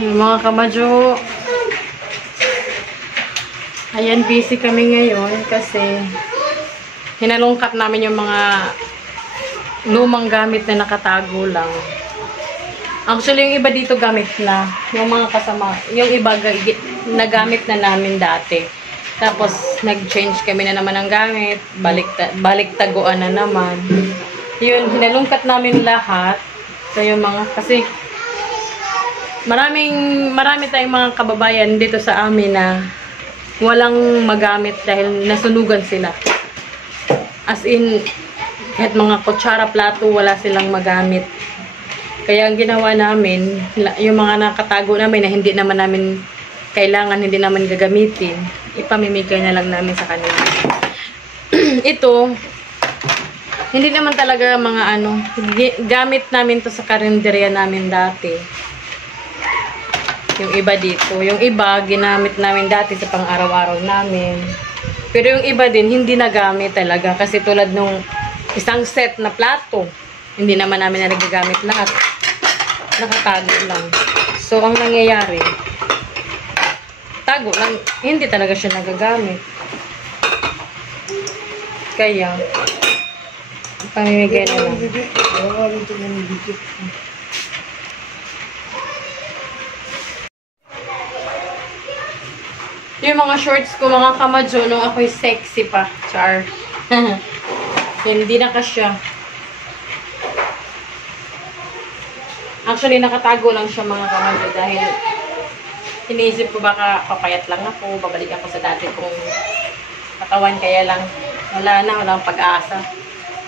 Yung mga kamadyo, ayan, busy kami ngayon kasi hinalungkat namin yung mga lumang gamit na nakatago lang. Actually, yung iba dito gamit na. Yung mga kasama, yung iba nagamit na namin dati. Tapos, nag-change kami na naman ng gamit. Balik taguan na naman. Yun, hinalungkat namin lahat. So, yung mga, kasi, marami tayong mga kababayan dito sa amin na walang magamit dahil nasunugan sila. As in, kahit mga kutsara, plato, wala silang magamit. Kaya ang ginawa namin, yung mga nakatago namin na hindi naman namin kailangan, hindi naman gagamitin, ipamimigay na lang namin sa kanila. Ito, hindi naman talaga mga gamit namin to sa karinderya namin dati. Yung iba dito. Yung iba, ginamit namin dati sa pang-araw-araw namin. Pero yung iba din, hindi nagamit talaga. Kasi tulad nung isang set na plato, hindi naman namin na nagagamit lahat. Nakatago lang. So, ang nangyayari, tago lang. Hindi talaga siya nagagamit. Kaya, pamimigay na lang. Yung mga shorts ko, mga kamadyo, nung ako'y sexy pa. Char. Hindi na kasya. Actually, nakatago lang siya mga kamadyo dahil iniisip ko baka papayat lang ako, babalik ako sa dati kong katawan, kaya lang walang pag-asa.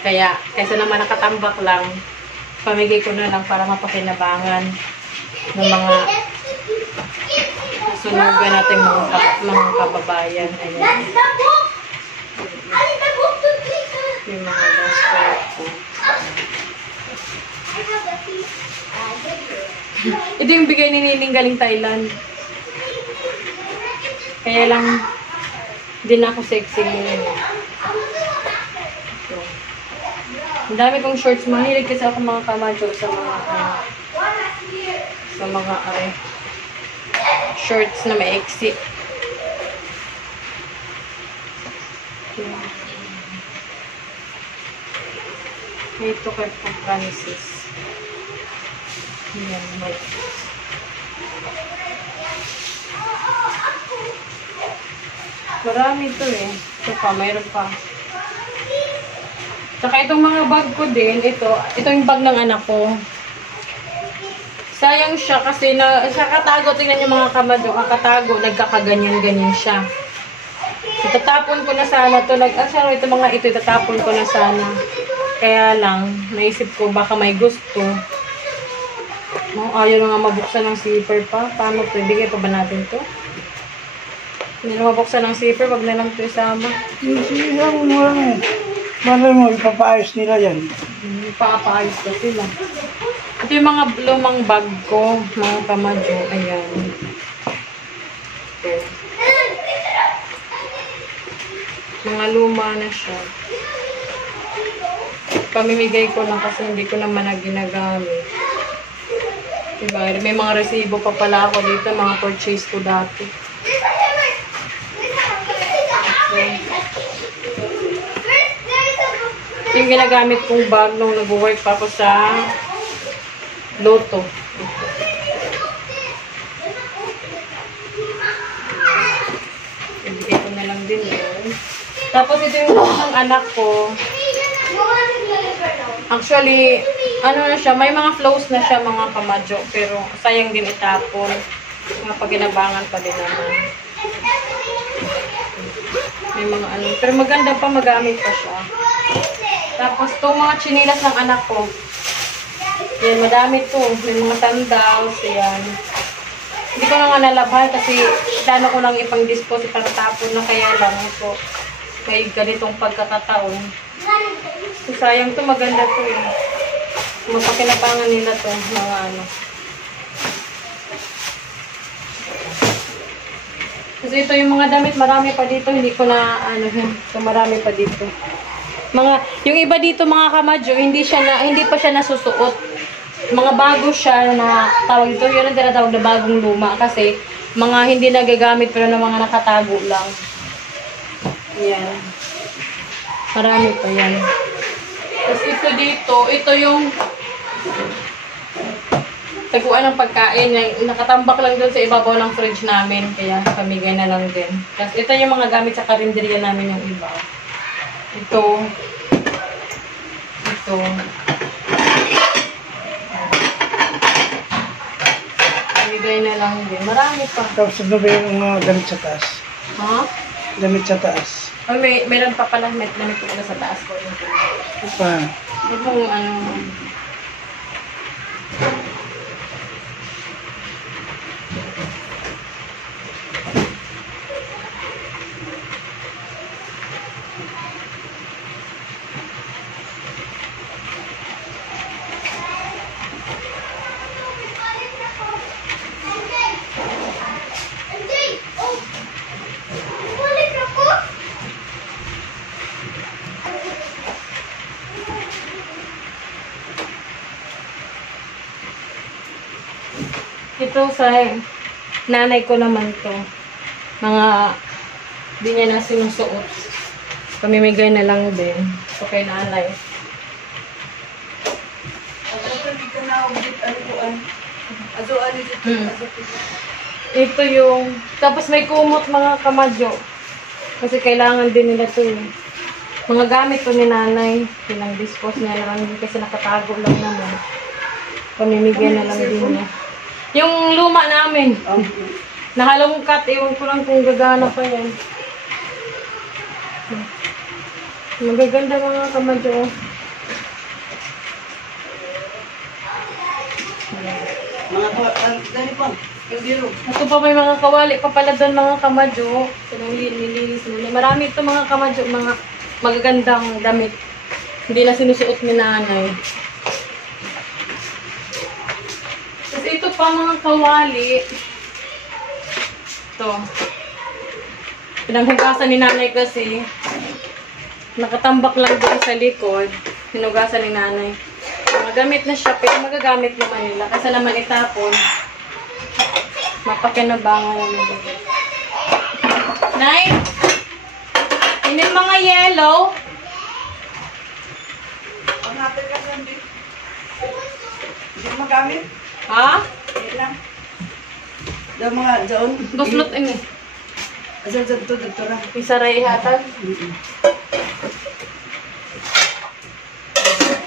Kaya, kaysa naman nakatambak lang, pamigay ko na lang para mapakinabangan ng mga sunugan natin mga kababayan. Ayan. Yung mga basket ko. Ito yung bigay ni Nining galing Thailand. Kaya lang, hindi na ako sexy ngayon. So, ang dami kong shorts. Mahilig kasi ako mga kamadyo sa mga shorts na maiksi. Ito kay Francis. Ayan, marami ito eh. Ito pa, mayroon pa. Saka itong mga bag ko din, ito yung bag ng anak ko. Sayang siya kasi siya katago. Tingnan yung mga kamadyo, kakatago, nagkakaganyan-ganyan siya. Itatapon ko na sana ito. Ito mga ito, itatapon ko na sana. Kaya lang, naisip ko baka may gusto. No, ayaw na nga mabuksan ng zipper pa. Paano ito? Ibigay pa ba natin ito? Hindi na mabuksan ng zipper. Wag na lang ito isama. Hindi lang mo lang. Malay mo, ipapaayos nila yan. Ipapaayos na sila. Ito yung mga lumang bag ko. Mga kamadyo. Ayan. Ito. Mga luma na siya. Pamimigay ko lang kasi hindi ko naman na ginagamit. Diba? May mga resibo pa pala ako dito, mga purchase ko dati. Okay. Yung ginagamit kong bag nung nag-work pa ako sa Lotto. Ibigay ko na lang din yun. Tapos ito yung ng anak ko. Actually, ano na siya, may mga flows na siya mga kamadyo, pero sayang din itapon. Mga paginabangan pa din naman. May mga ano, pero maganda pa, magamit pa siya. Tapos itong mga chinilas ng anak ko, yan, madami to. May mga sandals, yan. Hindi ko na nga nalabhan kasi plano ko lang ipang-dispose, ipang-tapon na, kaya lang ito. May ganitong pagkakataon. So, sayang to, maganda to eh. Mapakinabangan nila to, mga ano. Kasi ito yung mga damit, marami pa dito, hindi ko na, ano, ito marami pa dito. Yung iba dito mga kamadyo, hindi pa siya nasusuot. mga bago siya na tawag ito, yun ang tinatawag na bagong luma kasi mga hindi nagagamit pero na mga nakatago lang. Yan. Marami pa yan. Tapos ito dito, ito yung taguan ng pagkain. Nakatambak lang doon sa ibabaw ng fridge namin. Kaya pamigay na lang din. Tapos ito yung mga gamit sa karinderya namin yung iba. Ito. Ito. Pamigay na lang din. Marami pa. Tapos ano ba yung mga gamit sa taas? Ha? Gamit sa taas. Oh, meron pa pala. May damit ko pala sa taas ko. Pa. Ito ano. Ito sa nanay ko naman to. Mga di niya na sinusuot. Pamimigay na lang din. So kay nanay. Ito yung tapos may kumot mga kamadyo. Kasi kailangan din nila to. Mga gamit to ni nanay. Pinang-dispose niya na lang din kasi nakatago lang naman. Pamimigay na lang din niya. Yung luma namin. Nakalungkat. Iwan ko lang kung gagana pa yan. Magaganda mga kamadyo. Ito pa may mga kawali pa pala doon mga kamadyo. Nililis nila. Marami ito mga kamadyo. Mga magagandang damit. Hindi na sinusuot ni nanay. Ito pa mga kawali. Ito. Pinanghugasan ni nanay kasi. Nakatambak lang doon sa likod. Hinugasan ni nanay. Magamit na siya, pero magagamit naman nila. Kasi naman itapon. Mapakinabangan naman. Nay! Yun yung mga yellow. Ang natin ka saan din. Hindi mo magamit? Ha? Wait lang. Daw mga doon. Guslot ini. Asal sa ito, doktora. Isaray hatag.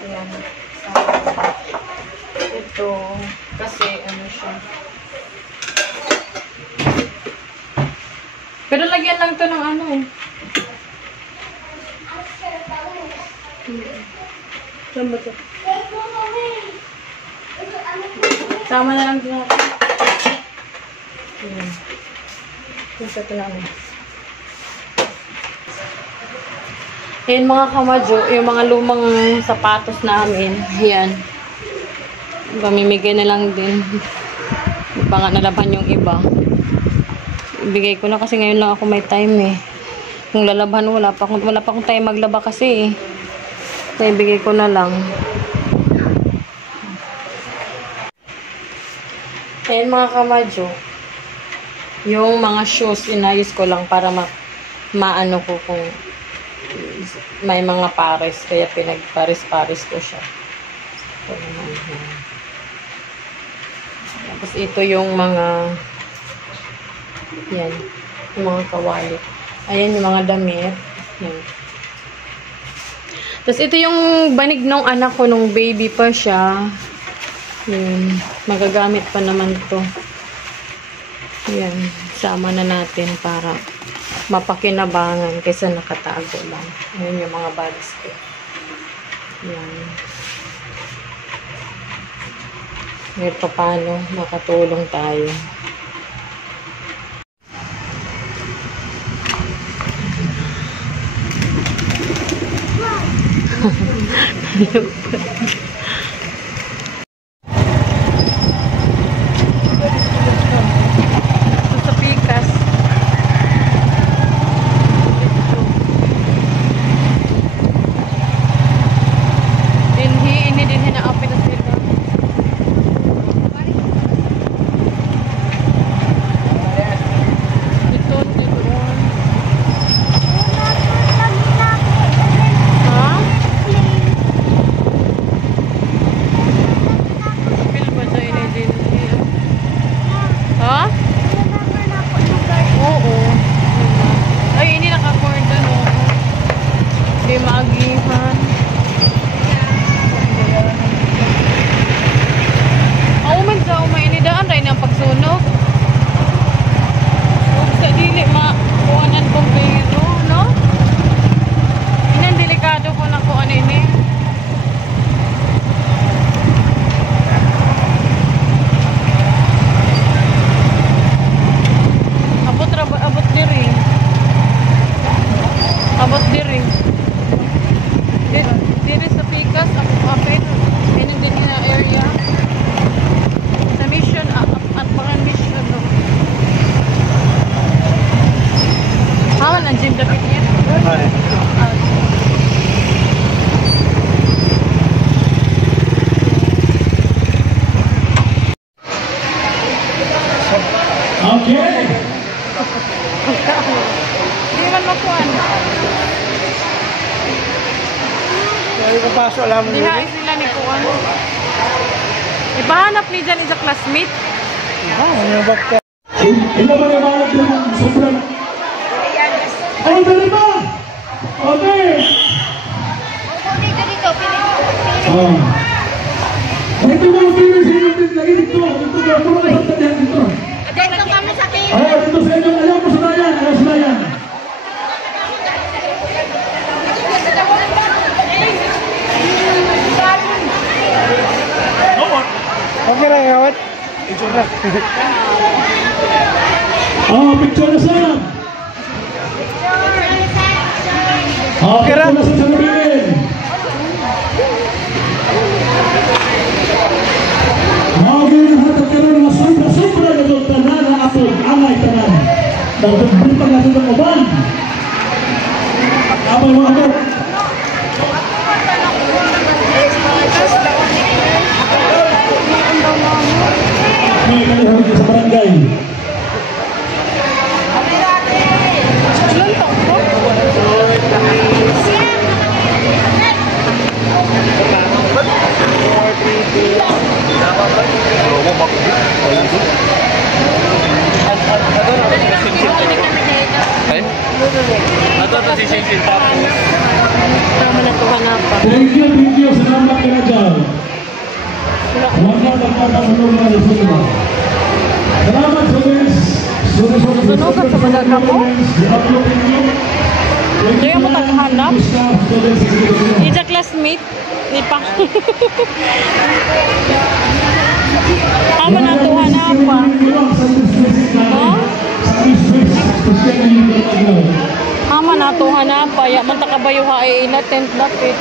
Ayan. Ito. Kasi ano siya. Pero lagyan lang to ng ano eh. Saan ba to? Sama na lang din natin. Ayan. Nasa ito namin. Ayan mga kamadyo, yung mga lumang sapatos namin. Ayan. Pamimigay na lang din. Pa nga nalaban yung iba. Ibigay ko na kasi ngayon lang ako may time eh. Kung lalaban, wala pa akong time maglaba kasi eh. Kaya ibigay ko na lang. Ayan mga kamadyo, yung mga shoes, inayos ko lang para maano ko kung may mga pares, kaya pinagpares-pares ko siya. Ito naman. Tapos ito yung mga, yan, yung mga kawali. Ayan yung mga damit. Yan. Tapos ito yung banig ng anak ko nung baby pa siya. Yun, magagamit pa naman to. Yan, sama na natin para mapakinabangan kaysa nakatago lang. Ayan yung mga bags ko. Yan. Ngayon pa paano makatulong tayo. Sa pikas. Dinhi na open na sila. kaso alam mo Diha yun. sila ni Kuan. Ipahanap ni dyan sa classmate. Ano yung bakta? Ila ba na mga sobrang... Ay, dali ba? Okay! Dito, dito. Ito mga pinis lagi dito. Dito ka, puro ka sa tadyan dito. Dito kami sa kayo. Dito sa inyo, ayaw mo sa dayan, ayaw sa dayan. Okay lang, awat. Picture na saan? Picture na sa salurin. Mga hatag ka rin, sobra-sobra na doon tanan na ato, angay tanan. Nagdagbuta na doon ang uban. Abay mga ato. May kalihog sa barangay. Tama na ito hanapan. Thank you. Salamat ka na dyan. Huwag na nagkakasulong na sa sila. Salamat sa guys. Sunugan sa badaga mo? Hindi mo taghanap? Ija classmate? Di pa. Tama na ito hanapan. Ama na to hanapa ya man ta kabayo ha ay inattend lapit.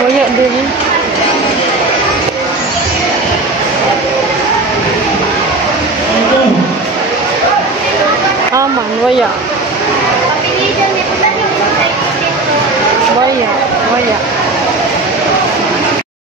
Kaya din. Aman waya.